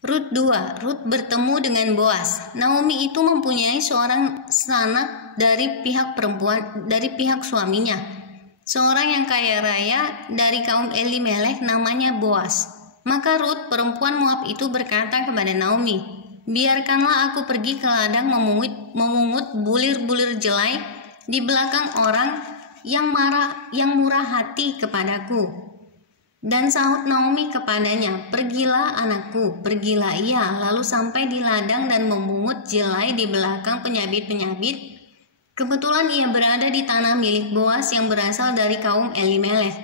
Rut 2. Rut bertemu dengan Boas. Naomi itu mempunyai seorang sanak dari pihak suaminya, seorang yang kaya raya dari kaum Elimelek namanya Boas. Maka Rut perempuan Moab itu berkata kepada Naomi, "Biarkanlah aku pergi ke ladang memungut bulir-bulir jelai di belakang orang yang murah hati kepadaku." Dan sahut Naomi kepadanya, "Pergilah anakku, pergilah." Ia lalu sampai di ladang dan memungut jelai di belakang penyabit-penyabit. Kebetulan ia berada di tanah milik Boas yang berasal dari kaum Elimelek.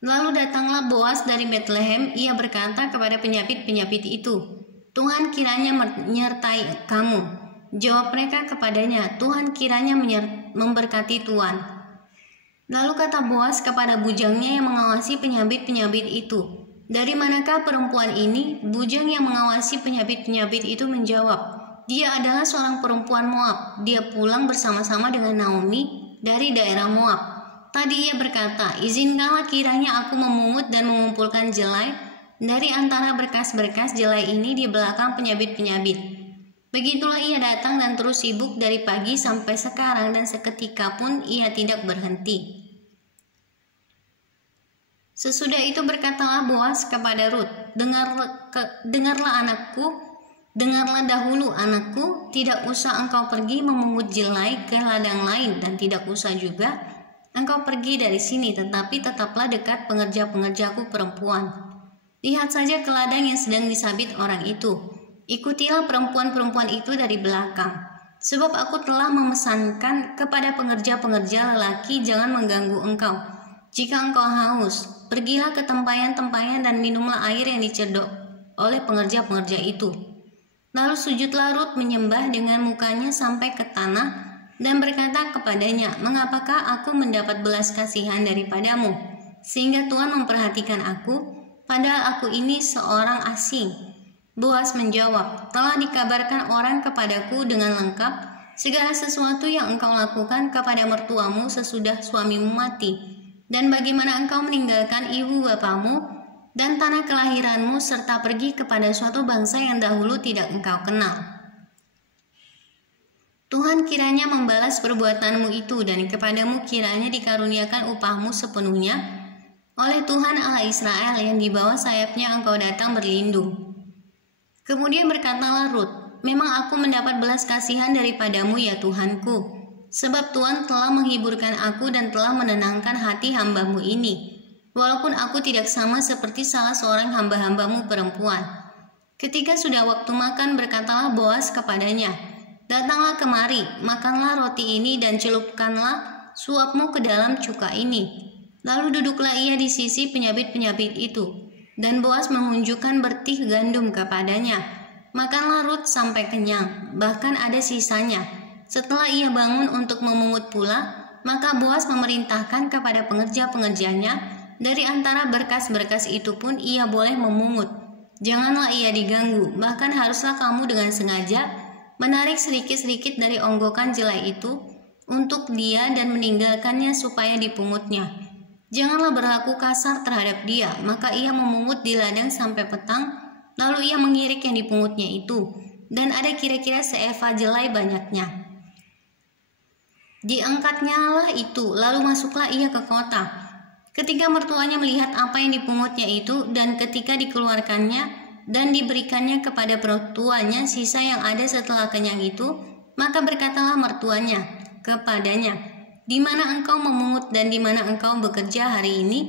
Lalu datanglah Boas dari Betlehem. Ia berkata kepada penyabit-penyabit itu, "Tuhan kiranya menyertai kamu." Jawab mereka kepadanya, "Tuhan kiranya memberkati Tuhan." Lalu kata Boas kepada bujangnya yang mengawasi penyabit-penyabit itu, "Dari manakah perempuan ini?" Bujang yang mengawasi penyabit-penyabit itu menjawab, "Dia adalah seorang perempuan Moab. Dia pulang bersama-sama dengan Naomi dari daerah Moab." Tadi ia berkata, "Izinkanlah kiranya aku memungut dan mengumpulkan jelai dari antara berkas-berkas jelai ini di belakang penyabit-penyabit." Begitulah ia datang dan terus sibuk dari pagi sampai sekarang, dan seketika pun ia tidak berhenti. Sesudah itu berkatalah Boas kepada Rut, dengarlah anakku, dengarlah dahulu anakku, tidak usah engkau pergi memungut jelai ke ladang lain, dan tidak usah juga engkau pergi dari sini, tetapi tetaplah dekat pengerja-pengerjaku perempuan. Lihat saja ke ladang yang sedang disabit orang itu. Ikutilah perempuan-perempuan itu dari belakang. Sebab aku telah memesankan kepada pengerja-pengerja lelaki, jangan mengganggu engkau. Jika engkau haus, pergilah ke tempayan-tempayan dan minumlah air yang dicedok oleh pengerja-pengerja itu. Lalu sujudlah Rut menyembah dengan mukanya sampai ke tanah dan berkata kepadanya, "Mengapakah aku mendapat belas kasihan daripadamu, sehingga Tuhan memperhatikan aku, padahal aku ini seorang asing?" Boas menjawab, "Telah dikabarkan orang kepadaku dengan lengkap segala sesuatu yang engkau lakukan kepada mertuamu sesudah suamimu mati, dan bagaimana engkau meninggalkan ibu bapamu dan tanah kelahiranmu serta pergi kepada suatu bangsa yang dahulu tidak engkau kenal. Tuhan kiranya membalas perbuatanmu itu, dan kepadamu kiranya dikaruniakan upahmu sepenuhnya oleh Tuhan Allah Israel yang di bawah sayapnya engkau datang berlindung." Kemudian berkatalah Rut, "Memang aku mendapat belas kasihan daripadamu ya Tuhanku, sebab Tuhan telah menghiburkan aku dan telah menenangkan hati hambamu ini, walaupun aku tidak sama seperti salah seorang hamba-hambamu perempuan." Ketika sudah waktu makan, berkatalah Boas kepadanya, "Datanglah kemari, makanlah roti ini dan celupkanlah suapmu ke dalam cuka ini." Lalu duduklah ia di sisi penyabit-penyabit itu, dan Boas mengunjukkan bertih gandum kepadanya. Makanlah Rut sampai kenyang, bahkan ada sisanya. Setelah ia bangun untuk memungut pula, maka Boas memerintahkan kepada pengerja-pengerjanya, dari antara berkas-berkas itu pun ia boleh memungut. Janganlah ia diganggu, bahkan haruslah kamu dengan sengaja menarik sedikit-sedikit dari onggokan jelai itu untuk dia dan meninggalkannya supaya dipungutnya. Janganlah berlaku kasar terhadap dia. Maka ia memungut di ladang sampai petang, lalu ia mengirik yang dipungutnya itu, dan ada kira-kira seeva jelai banyaknya. Diangkatnya lah itu, lalu masuklah ia ke kota. Ketika mertuanya melihat apa yang dipungutnya itu, dan ketika dikeluarkannya dan diberikannya kepada mertuanya sisa yang ada setelah kenyang itu, maka berkatalah mertuanya kepadanya, "Di mana engkau memungut dan di mana engkau bekerja hari ini?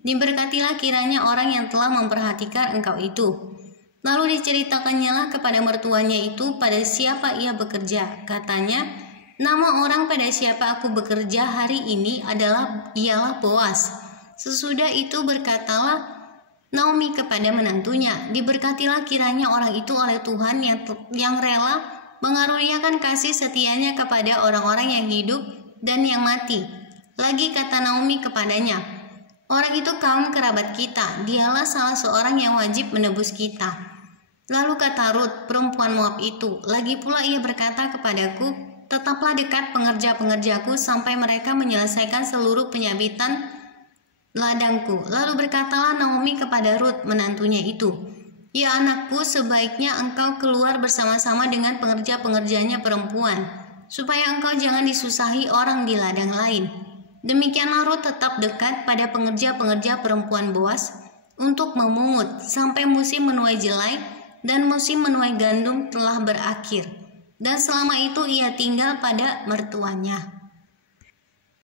Diberkatilah kiranya orang yang telah memperhatikan engkau itu." Lalu diceritakannya lah kepada mertuanya itu pada siapa ia bekerja. Katanya, "Nama orang pada siapa aku bekerja hari ini ialah Boas." Sesudah itu berkatalah Naomi kepada menantunya, "Diberkatilah kiranya orang itu oleh Tuhan yang rela mengaruniakan kasih setianya kepada orang-orang yang hidup dan yang mati." Lagi kata Naomi kepadanya, "Orang itu kaum kerabat kita, dialah salah seorang yang wajib menebus kita." Lalu kata Rut, perempuan Moab itu, "Lagi pula ia berkata kepadaku, tetaplah dekat pengerja-pengerjaku sampai mereka menyelesaikan seluruh penyabitan ladangku." Lalu berkatalah Naomi kepada Rut menantunya itu, Ya anakku, sebaiknya engkau keluar bersama-sama dengan pengerja-pengerjanya perempuan, supaya engkau jangan disusahi orang di ladang lain. Demikianlah Rut tetap dekat pada pengerja-pengerja perempuan Boas untuk memungut sampai musim menuai jelai dan musim menuai gandum telah berakhir. Dan selama itu ia tinggal pada mertuanya.